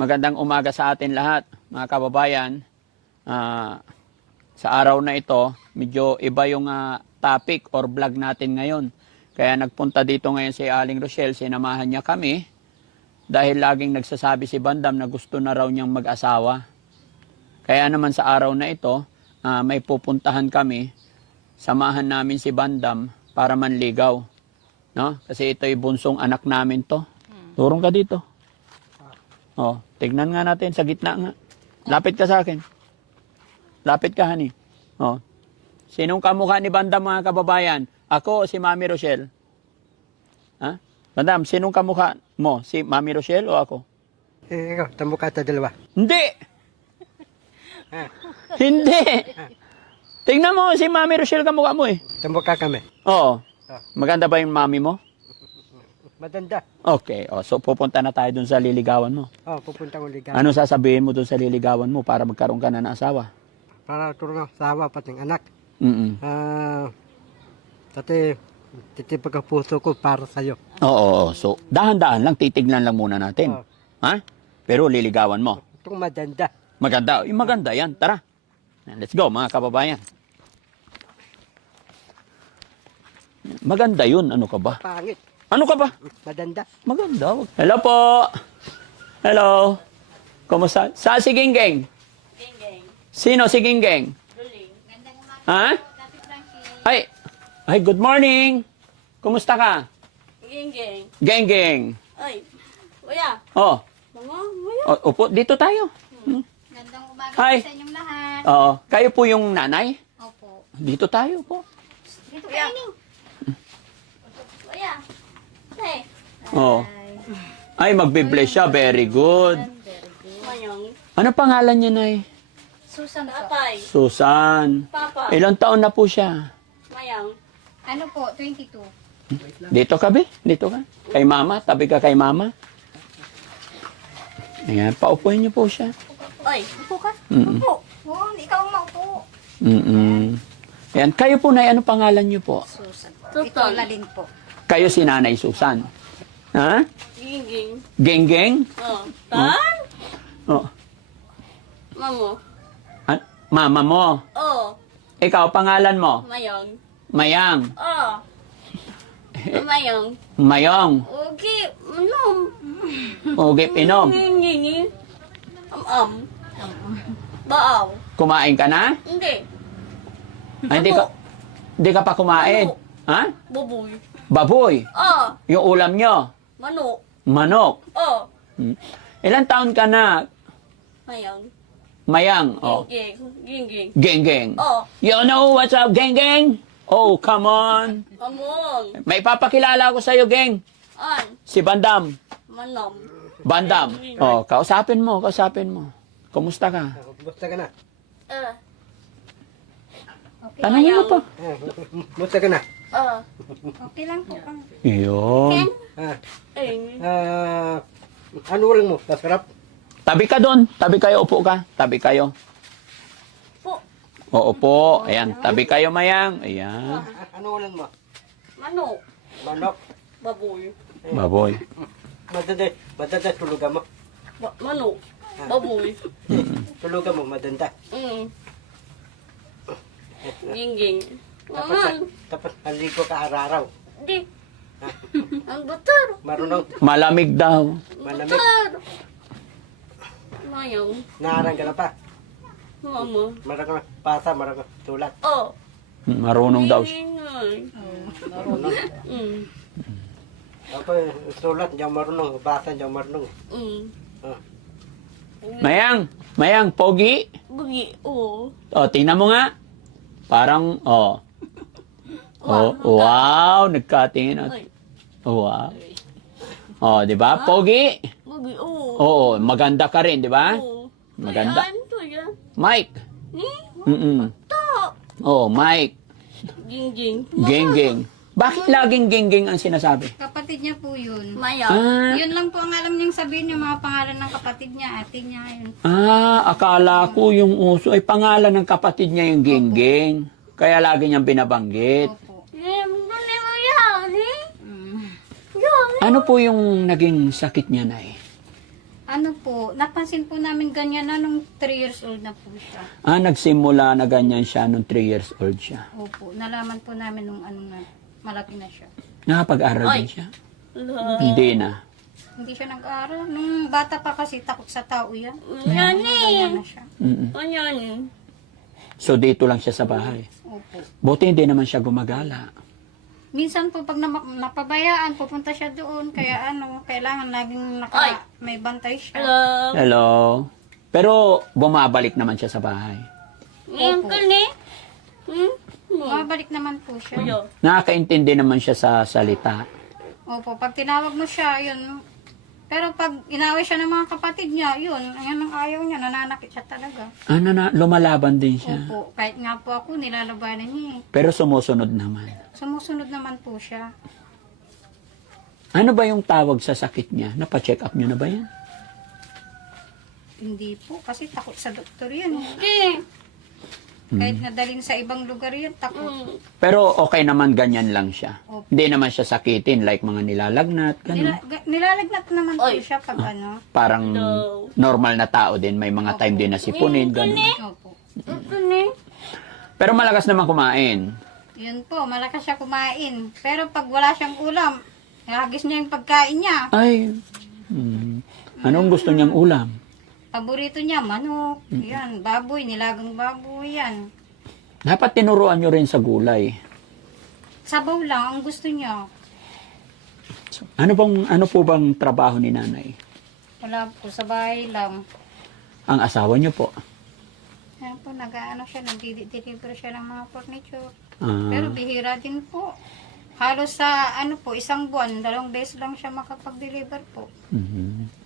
Magandang umaga sa atin lahat, mga kababayan. Sa araw na ito, medyo iba yung topic or vlog natin ngayon. Kaya nagpunta dito ngayon si Aling Rochelle, sinamahan niya kami dahil laging nagsasabi si Bandam na gusto na raw niyang mag-asawa. Kaya naman sa araw na ito, may pupuntahan kami, samahan namin si Bandam para manligaw. No? Kasi ito'y bunsong anak namin to. Turong ka dito. Oh, tignan nga natin sa gitna nga. Lapit ka sa akin. Lapit ka, honey. Oh. Sinong kamukha ni Bandam, mga kababayan? Ako o si Mami Rochelle? Ha? Bandam, sinong kamukha mo? Si Mami Rochelle o ako? Ikaw, tambuka ta dalawa. Hindi! Hindi! Tingnan mo, si Mami Rochelle kamukha mo eh. Tambuka kami. Oo. Maganda ba yung mami mo? Madanda. Okay. Oh, so pupunta na tayo dun sa liligawan mo. Pupunta ko ligaw. Ano sasabihin mo dun sa liligawan mo para magkaroon ka na ng asawa? Para turun ng sawa pating anak. Mm-mm. Dati, titipag ang puso ko para sa'yo. Oo. So, dahan-dahan lang, titignan lang muna natin. Oo. Ha? Pero liligawan mo. Itong madanda. Maganda. Yung maganda yan. Tara. Let's go, mga kababayan. Maganda yun. Ano ka ba? Pangit. Ano ka ba? Madanda. Maganda. Hello po. Hello. Kumusta? Sa si Ginggeng? Geng-geng. Sino si Ginggeng? Duling. Ha? Ay, good morning. Kumusta ka? Geng-geng. Genggeng. Ay, kuya. Oh, Mga, kuya. upo, dito tayo. Gandang umaga Hi. po sa inyong lahat. Oo. Kayo po yung nanay? Opo. Dito tayo po. Dito Yeah. kayo, Ning. Kuya. Hey. Oo. Ay, magbe-bless siya. Very good. Mayong. Ano pangalan niya, Nay? Susan po. Tatay. Susan. Papa. Ilang taon na po siya? Mayang. Ano po, 22. Dito ka, be? Dito ka? Kay mama? Tabi ka kay mama? Ayan, paupuin niyo po siya. Ay. Upo ka. Mm-mm. Upo. Oh, ikaw ang maupo. Mm-mm. Ayan, kayo po, Nay, ano pangalan niyo po? Susan po. Tuton. Ito, Laling po. Kayo si Nanay Susan. Ha? Geng-geng. Genggeng? Oh. Tan? Oh. Mamo. Mama mo. Oh. Ikaw, pangalan mo? Mayong. Mayang. Oh. Mayong. Mayong. Okay. Manom. Ugip inom. Geng-geng. Baaw. Kumain ka na? Hindi. Ay, hindi ka pa kumain. Ha? Buboy. Baboy. Oh. Yung ulam nyo. Manok. Manok. Oh. Ilan taon ka na? Mayang. Mayang. Oh. Geng-geng. Geng-geng. Geng-geng. Oh. You know what's up, geng-geng? Oh, come on. Amon. May papakilala ko sa'yo, geng. An. Si Bandam. Manom. Bandam. Oh, kausapin mo. Kumusta ka? Musta ka na? Okay, Tanongin mo pa. Musta ka na? okay lang po. Iyon. Eng. Ano lang mo? Masarap? Tabi ka doon. Tabi kayo. Upo ka. Tabi kayo. Po. Oo po. Ayan. Tabi kayo, Mayang. Ayan. Ano lang mo? Manok. Manok? Baboy. Baboy. Madanda tulugan mo. Manok. Baboy. Tulugan mo, madanda. Ging-ging. Tapos aligo ka araw-araw. Di. Ang butar. Marunong, Malamig daw. malamig. Butar. Mayong. Naarang ka na pa. Mama. Marunong pasa, marunong sulat. Oh. Marunong daw siya. Ingay. Marunong. Ako, sulat, hindi ako marunong. Basa, hindi ako marunong. Mayang, pogi. Bugi. Oh. O, tingnan mo nga. Parang, wow, nagkatingin. Ay. Wow. O, di ba? Pogi. Bugi. Oh. Oo, maganda ka rin, di ba? Oh. Maganda. Ayan to yan. Mike. Ni? Ta. Oh, Mike. Ging-ging. Genggeng. Bakit laging genggeng ang sinasabi? Kapatid niya po yun. Mayang. Yun lang po ang alam niyang sabihin yung mga pangalan ng kapatid niya, ate niya. Yun. Akala ko yung uso ay pangalan ng kapatid niya yung genggeng. Kaya lagi niyang binabanggit. Opo. Ano mo yan? Mm. Yan. Ano po yung naging sakit niya, Nay? Ano po, napansin po namin ganyan na nung 3 years old na po siya. Nagsimula na ganyan siya nung 3 years old siya. Opo, nalaman po namin nung ano na, malaki na siya. Nakapag-aral din siya? Hindi na. Hindi siya nag-aaral. Nung bata pa kasi takot sa tao yan. Yan Ganyan eh. na siya. Mm-mm. Yan eh. So dito lang siya sa bahay. Opo. Buti hindi naman siya gumagala. Minsan po pag napabayaan, pupunta siya doon. Kaya ano, kailangan laging Ay. may bantay siya. Hello. Hello? Pero bumabalik naman siya sa bahay. Ngayon ka ni? Mabalik naman po siya. Yo. Nakakaintindi naman siya sa salita. Opo, pag tinawag mo siya, yun. Pero pag inaway siya ng mga kapatid niya, yun. Yan ang ayaw niya, nananakit siya talaga. Lumalaban din siya. Opo, kahit nga po ako, nilalabanan niya eh. Pero sumusunod naman. Sumusunod naman po siya. Ano ba yung tawag sa sakit niya? Napa-check up niyo na ba yan? Hindi po, kasi takot sa doktor yan. Eh. Kahit nadalhin sa ibang lugar yan, takot. Pero okay naman, ganyan lang siya. Opo. Hindi naman siya sakitin like mga nilalagnat, ganun. Nilalagnat naman po Oy. siya pag ano. Parang No. normal na tao din. May mga time din na sipunin, ganun. Opo. Ito ni? Pero malakas naman kumain. Yun po, malakas siya kumain. Pero pag wala siyang ulam, hagis niya yung pagkain niya. Ay, anong gusto niyang ulam? Paborito niya, manok, yan, baboy, nilagang baboy, yan. Dapat tinuruan niyo rin sa gulay. Sabaw lang ang gusto niya. Ano po bang trabaho ni nanay? Wala po, sa bahay lang. Ang asawa niyo po? Yan po, nag-ano siya, nag-deliver siya ng mga furniture. Ah, Pero bihira din po. Halos sa, ano po, isang buwan, 2 beses lang siya makapag-deliver po. mhm.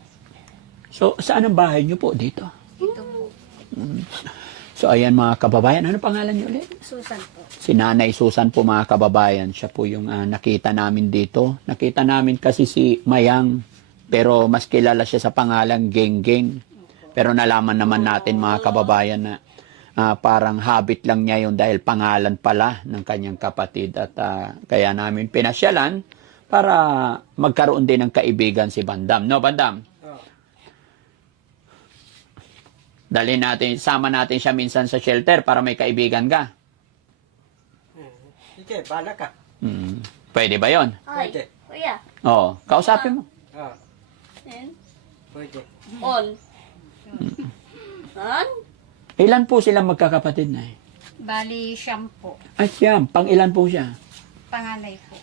So, saan ang bahay niyo po dito? Ito po, So, ayan mga kababayan. Ano pangalan niyo ulit? Susan po. Si Nanay Susan po mga kababayan. Siya po yung nakita namin dito. Nakita namin kasi si Mayang. Pero mas kilala siya sa pangalang Geng Geng. Pero nalaman naman natin mga kababayan na parang habit lang niya yun dahil pangalan pala ng kanyang kapatid. At kaya namin pinasyalan para magkaroon din ng kaibigan si Bandam. No, Bandam? Oh. Dali natin, sama natin siya minsan sa shelter para may kaibigan ka. Sige, bahala ka. Pwede ba yon? Ay. Pwede. Kuya. Oo, kausapin mo. Oh, Yan. pwede. On. On? Ilan po silang magkakapatid na eh? Bali, siyam po. Ay, siyam. Pang ilan po siya? Panganay po.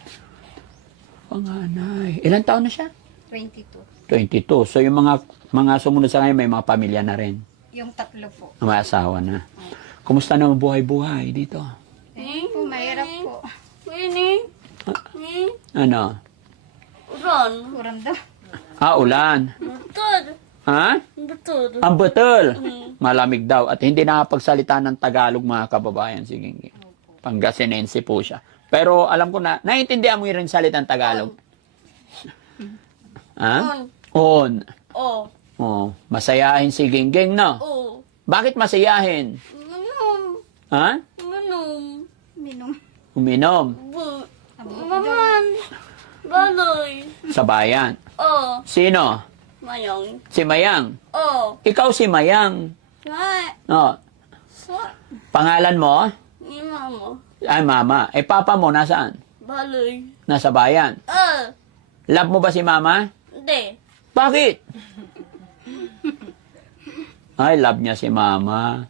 Panganay. Ilan taon na siya? 22. 22. So, yung mga sumunod sa ngayon, may mga pamilya na rin. Yung 3 po. May asawa na. Kumusta naman buhay-buhay dito? Po, mahirap po. Ini. Ano? Uran. Uram daw. Ulan. Betul. Ha? Betul. Ang betul. Malamig daw. At hindi nakapagsalita ng Tagalog mga kababayan. Sige. Pangasinense po siya. Pero alam ko na, naiintindihan mo rin salitang Tagalog. Ha? On. On. Oh. Oh, masayahin si Genggeng, no? Oh. Bakit masayahin? Minum. Ha? Minum. Minom. Uminom. Bu. Maman. Baloy. Sa bayan. Oh. Sino? Mayang. Si Mayang. Oh. Ikaw si Mayang. Sa. No. Sa. Pangalan mo? Ni mama. Ay, mama. Eh, papa mo, nasaan? Baloy. Nasa bayan. Love mo ba si mama? Hindi. Bakit? Ay, love niya si mama.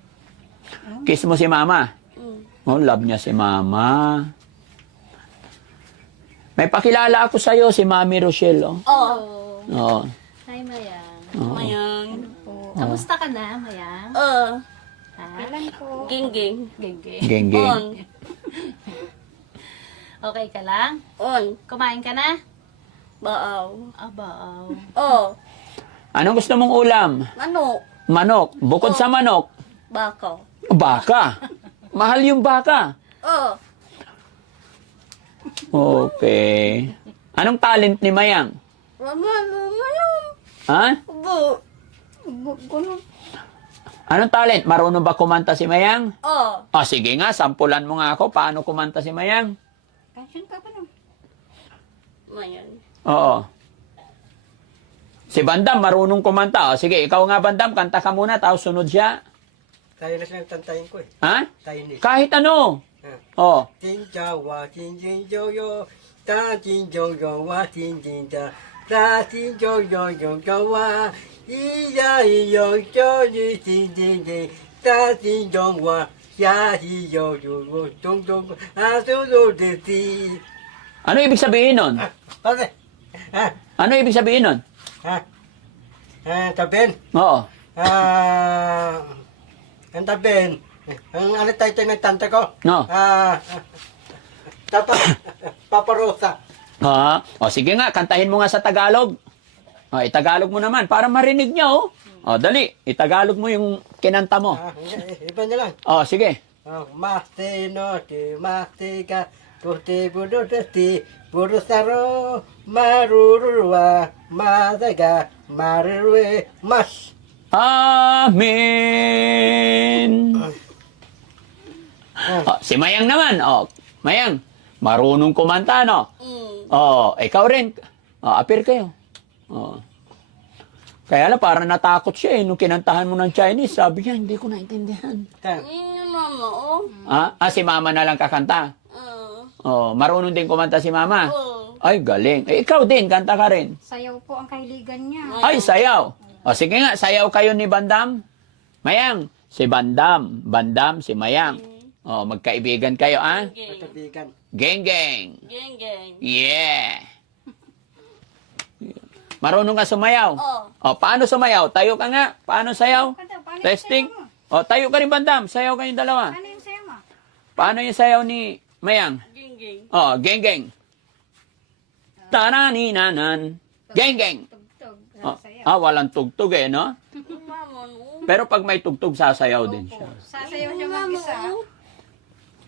Kiss mo si mama. Oh, love niya si mama. May pakilala ako sa'yo, si Mami Rochelle. Oh. Oh. Oo. Hi, Mayang. Mayang. Kamusta ka na, Mayang? Ha? Kailan po? Gingging. Gege. Genggeng. On. Okay ka lang? On. Kumain ka na? Baaw. Abaw. Oh. Anong gusto mong ulam? Manok. Manok. Bukod sa manok, Bakaw. baka. Mahal yung baka. Oh. Okay. Anong talent ni Mayang? Manum. Ha? Bu. Anong talent? Marunong ba kumanta si Mayang? Oh. Sige nga, sampulan mo nga ako. Paano kumanta si Mayang? Kansan pa pa no? Mayang. Oo. Si Bandam, marunong kumanta. O, sige, ikaw nga, Bandam, kanta ka muna, tapos sunod siya. Tayo na silang tantayin ko eh. Ha? Tayo ni. Kahit ano. Ah. Oh. 金家哇，金金悠悠，大金悠悠哇，金金的，大金悠悠悠悠哇，咿呀咿哟哟咿金金金，大金悠哇，呀咿哟哟哟，咚咚啊咚咚的滴。 Ano ibig sabihin nun? Okay. Ah, Ano ibig sabihin nun? taben. Oo. Ang taben. Ang ano tayo nagtanta ko? No. Paparosa. Ha? O, sige nga, kantahin mo nga sa Tagalog. O, itagalog mo naman, para marinig niya, oh. O, dali, itagalog mo yung kinanta mo. Iba na lang. O, sige. Maste no te maste ka tote budo testi budo saro marurua madaga marurue mas. Amen. O, si Mayang naman. O, Mayang, marunong kumanta, no? O, ikaw rin. O, appear kayo. O. Kaya lang, parang natakot siya eh. Nung kinantahan mo ng Chinese, sabi niya, hindi ko naintindihan. Mama, oh. Si Mama na lang kakanta. Oh, marunong din kumanta si Mama. Oh. Ay, galing. Eh, ikaw din, kanta ka rin. Sayaw po ang kahiligan niya. Ay, sayaw. O, sige nga, sayaw kayo ni Bandam. Mayang, si Bandam. Bandam, si Mayang. O, magkaibigan kayo, ah? Katabigan. Geng, geng. Geng, geng. Yeah. Marunong ka sumayaw? Oh. O, paano sumayaw? Tayo ka nga. Paano sayaw? Paano yung Testing. sayaw mo? O, tayo ka rin, Bandam. Sayaw kayong dalawa. Paano yung sayaw mo? Paano yung sayaw ni Mayang? Geng, geng. Oh, geng geng. Taraninanan. Geng geng. Tugtog. Oh, Sayaw. walang tugtog eh, no? Mama, no. Pero pag may tugtog, sasayaw din siya. Sasayaw siya mag-isa.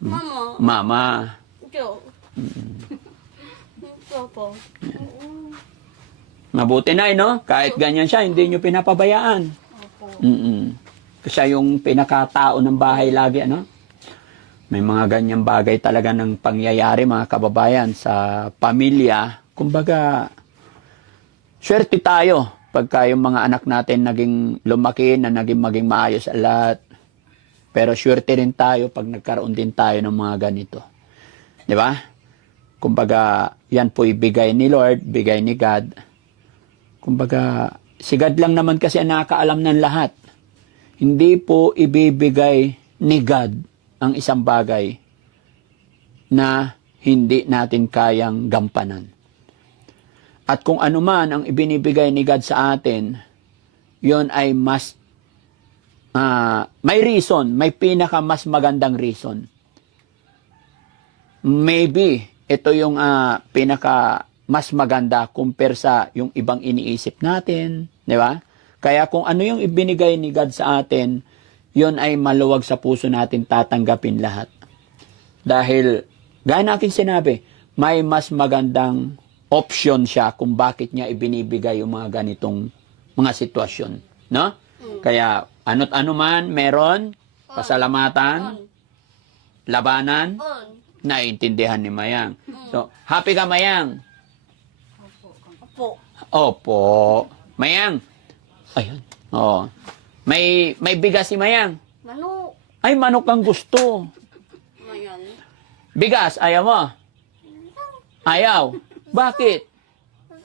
Mama. Mama. Ikaw. Papa. Mabuti na, eh, no? Kahit ganyan siya, hindi nyo pinapabayaan. Opo. Siya yung pinakatao ng bahay lagi, ano? May mga ganyang bagay talaga ng pangyayari, mga kababayan, sa pamilya. Kumbaga, swerte tayo pagka yung mga anak natin naging lumaki, na maging maayos ang lahat. Pero swerte rin tayo pag nagkaroon din tayo ng mga ganito. Di ba? Kumbaga, yan po ibigay ni Lord, bigay ni God. Kumbaga, si God lang naman kasi ang nakakaalam ng lahat. Hindi po ibibigay ni God ang isang bagay na hindi natin kayang gampanan. At kung ano man ang ibinibigay ni God sa atin, yon ay mas may reason, may pinaka mas magandang reason. Maybe ito yung pinaka mas maganda compare sa yung ibang iniisip natin, di ba? Kaya kung ano yung ibinigay ni God sa atin, yon ay maluwag sa puso natin tatanggapin lahat. Dahil, gaya na aking sinabi, may mas magandang option siya kung bakit niya ibinibigay yung mga ganitong mga sitwasyon. No? Kaya, ano't ano man, meron, pasalamatan, labanan, naiintindihan ni Mayang. So, happy ka, Mayang? Opo. Opo. Mayang. Ayun. Oh. May bigas si Mayang. Mano. Ay, manok ang gusto. Mayan. Bigas, ayaw mo? Ayaw. Bakit?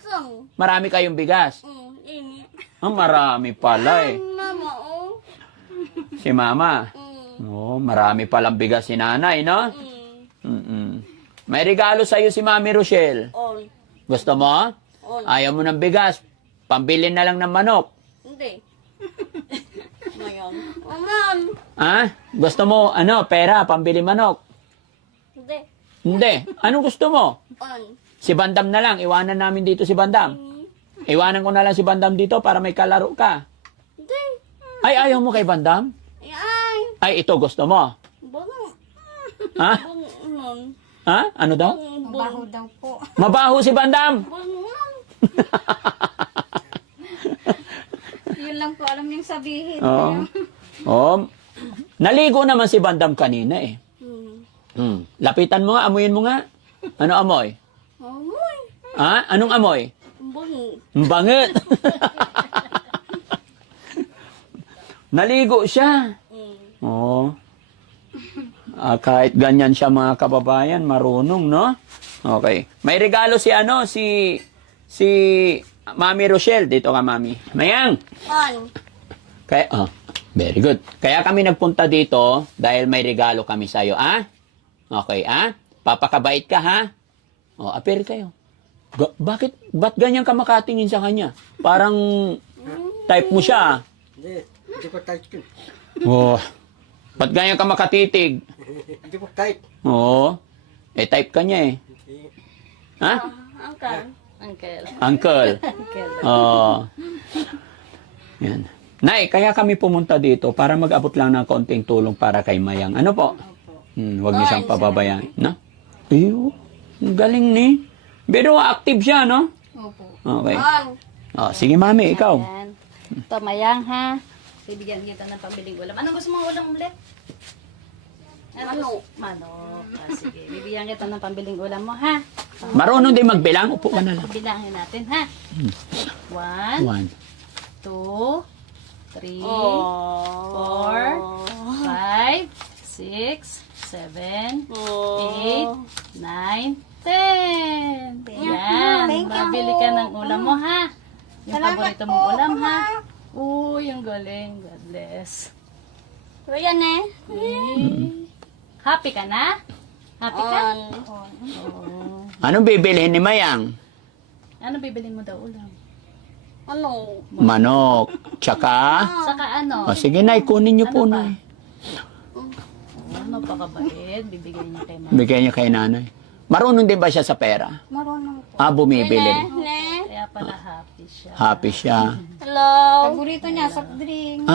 Sang. Marami kayong bigas. Ini. Marami pala eh. Mama, oh. Si Mama. Oh, marami palang bigas si Nanay, no? May regalo sa'yo si Mami Rochelle. On. Gusto mo? On. Ayaw mo ng bigas. Pambili na lang ng manok. Hindi. Mayan. Mama. Ha? Gusto mo, pera, pambili manok? Hindi. Hindi. Anong gusto mo? On. Si Bandam na lang. Iwanan namin dito si Bandam. Iwanan ko na lang si Bandam dito para may kalaro ka. Hindi. Ay, ayaw mo kay Bandam? Ay. Ay, ito gusto mo. Bang. Ha? Bang. Ha? Ano daw? Mabaho daw po. Mabaho si Bandam. Bang. Yun lang po alam niyang sabihin. Oo. Oh. Naligo naman si Bandam kanina eh. Lapitan mo nga, amuyin mo nga. Ano amoy? Amoy. Ha? Anong amoy? Bungi. Ang bangit. Naligo siya. Oo. Kahit ganyan siya mga kababayan, marunong, no? Okay. May regalo si si Mami Rochelle. Dito ka, Mami. Mayang. On. Kaya, very good. Kaya kami nagpunta dito dahil may regalo kami sa'yo, ah? Okay, ah? Papakabait ka, ha? Apir kayo. Ba't ganyan ka makatingin sa kanya? Parang type mo siya. Hindi ko tight yun. Ba't ganyan ka makatitig? Hindi ko tight. Type ka niya eh. Ha? Uncle. Uncle. Yan. Nay, kaya kami pumunta dito para mag-abot lang ng konting tulong para kay Mayang. Ano po? Huwag niyo siyang pababayaan. No? Iyo, ang galing ni. Pero active siya, no? Opo. Okay. On. Sige, Mami, ikaw. Ayan. Ito, Mayang, ha? Bibigyan kita ng pambiling ulam. Anong gusto mong ulam ulit? Manok. Manok. Sige, bibigyan kita ng pambiling ulam mo, ha? Marunong din magbilang. Upo ka na lang. Bilangin natin, ha? 1, 1. 2, 3, 4, 5, 6, 7, 8, 9, 10. Yan. Mabili ka ng ulam mo, ha? Yung paborito mong ulam, ha? Uy, yung galing. God bless. Kuya ne. Happy ka na? Happy ka? On. Oo. Anong bibilihin ni Mayang? Ano bibilin mo daw ulam? Ano? Manok. Tsaka? Saka ano? Sige, Nay. Kunin niyo po, Ano ba? Nay. Ano, pakabait. Bibigyan niya kay mama. Bigyan niyo kay nanay. Marunong din ba siya sa pera? Marunong po. Bumibili. Ne. Kaya pala happy siya. Happy siya. Hello. Paborito niya, soft drink.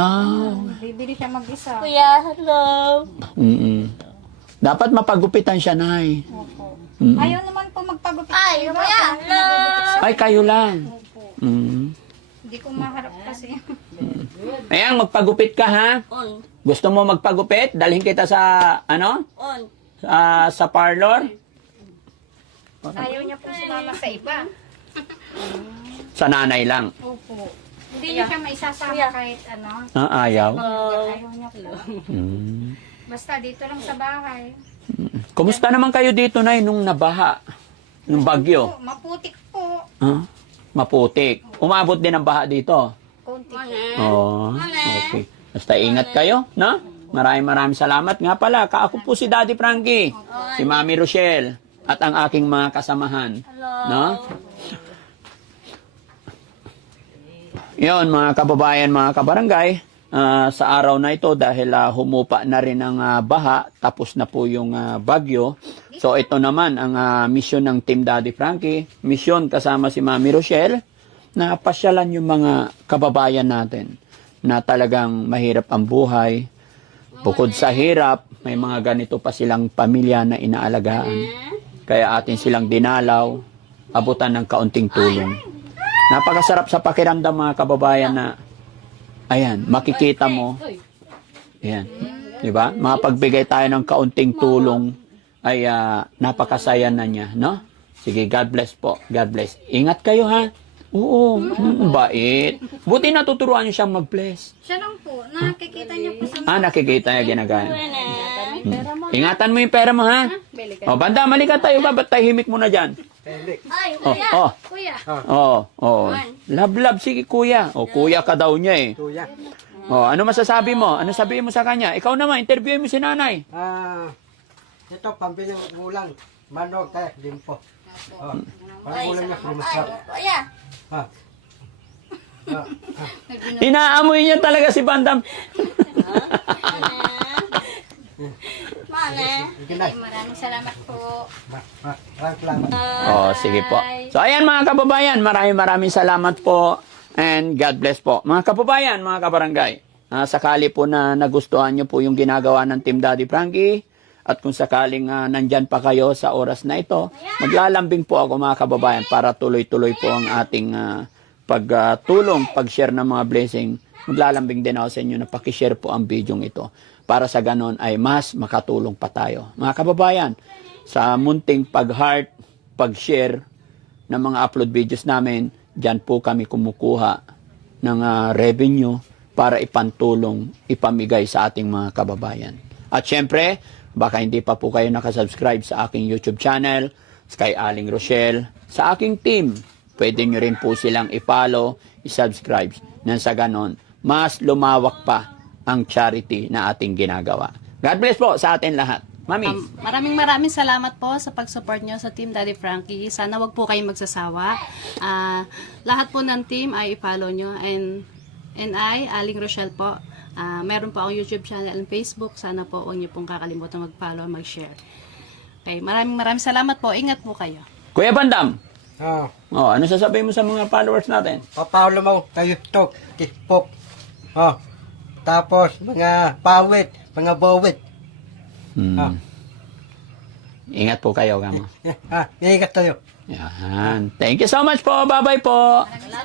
Bibili siya mag-isa. Kuya, hello. Dapat mapagupitan siya, Nay. Opo. Mm. Ayaw naman po magpagupit. Ay, Iba, kuya, pag hello. nagugupit siya. Ay, kayo lang. Opo. Hindi ko maharap kasi. Ayan, magpagupit ka, ha? On. Gusto mo magpagupit? Dalhin kita sa, On. sa parlor? Ayaw niya po sumama sa iba. Sa nanay lang. Opo. Hindi niya siya may sasama kahit ano. Ayaw? Ayaw niya po. Mm. Basta dito lang sa bahay. Kumusta naman kayo dito, Nay, nung nabaha? Nung bagyo? Po, maputik po. Maputik. Umabot din ang baha dito. Konti po. Okay. Basta ingat kayo, no? Maraming salamat. Nga pala, ako po si Daddy Frankie, si Mami Rochelle, at ang aking mga kasamahan. No? Yun, mga kababayan, mga kabarangay, sa araw na ito, dahil humupa na rin ang baha, tapos na po yung bagyo. So ito naman ang misyon ng Team Daddy Frankie, misyon kasama si Mami Rochelle, na pasyalan yung mga kababayan natin na talagang mahirap ang buhay. Bukod sa hirap, may mga ganito pa silang pamilya na inaalagaan. Kaya atin silang dinalaw, abutan ng kaunting tulong. Napakasarap sa pakiramdam, mga kababayan, na ayan, makikita mo. Ayan. Diba? Mapagbigay tayo ng kaunting tulong ay napakasaya na niya, no? Sige, God bless po. God bless. Ingat kayo, ha? Oo, bait. Buti natuturuan niyo siyang mag-bless. Siya lang po. Nakikita niya po sa Nakikita niya ginagaya. Ingatan mo yung pera mo, ha? Banda, mali ka tayo ba? Ba't tahimik mo na dyan? Pelik. Ay, kuya. Kuya. Love, sige, kuya. Kuya ka daw niya eh. Tuya. Ano masasabi mo? Ano sabihin mo sa kanya? Ikaw naman, interviewin mo si nanay. Ito, pambiling ulang. Manok, limpo. Parang ulam niya, lumasap. Kuya. Inaamoy niya talaga si Bandam. Mane. Maraming salamat po. Maraming salamat. Sige po. So ayan, mga kababayan, maraming salamat po and God bless po. Mga kababayan, mga kabarangay, sakali po na nagustuhan niyo po yung ginagawa ng Team Daddy Frankie, at kung sakaling nandyan pa kayo sa oras na ito, maglalambing po ako, mga kababayan, para tuloy-tuloy po ang ating pagtulong, pag-share ng mga blessing. Maglalambing din ako sa inyo na pakishare po ang video ito para sa ganon ay mas makatulong pa tayo. Mga kababayan, sa munting pag-heart, pag-share ng mga upload videos namin, Diyan po kami kumukuha ng revenue para ipantulong, ipamigay sa ating mga kababayan. At syempre, baka hindi pa po kayo nakasubscribe sa aking YouTube channel, kay Aling Rochelle, sa aking team. Pwede nyo rin po silang i-follow, i-subscribe. Nang sa ganon, mas lumawak pa ang charity na ating ginagawa. God bless po sa atin lahat. Mami. Maraming salamat po sa pag-support nyo sa Team Daddy Frankie. Sana wag po kayong magsasawa. Lahat po ng team ay i-follow nyo. And I, Aling Rochelle po, meron po akong YouTube channel and Facebook. Sana po huwag nyo pong kakalimutan mag-follow, mag-share. Okay, maraming salamat po. Ingat po kayo. Kuya Bandam, Oh, ano sasabihin mo sa mga followers natin? papaulo mo tayo to, tikpok. Oh, tapos mga pawit, mga bowit. Ah. Ingat po kayo, kamo. Ingat tayo. Yan. Thank you so much po. Bye-bye po.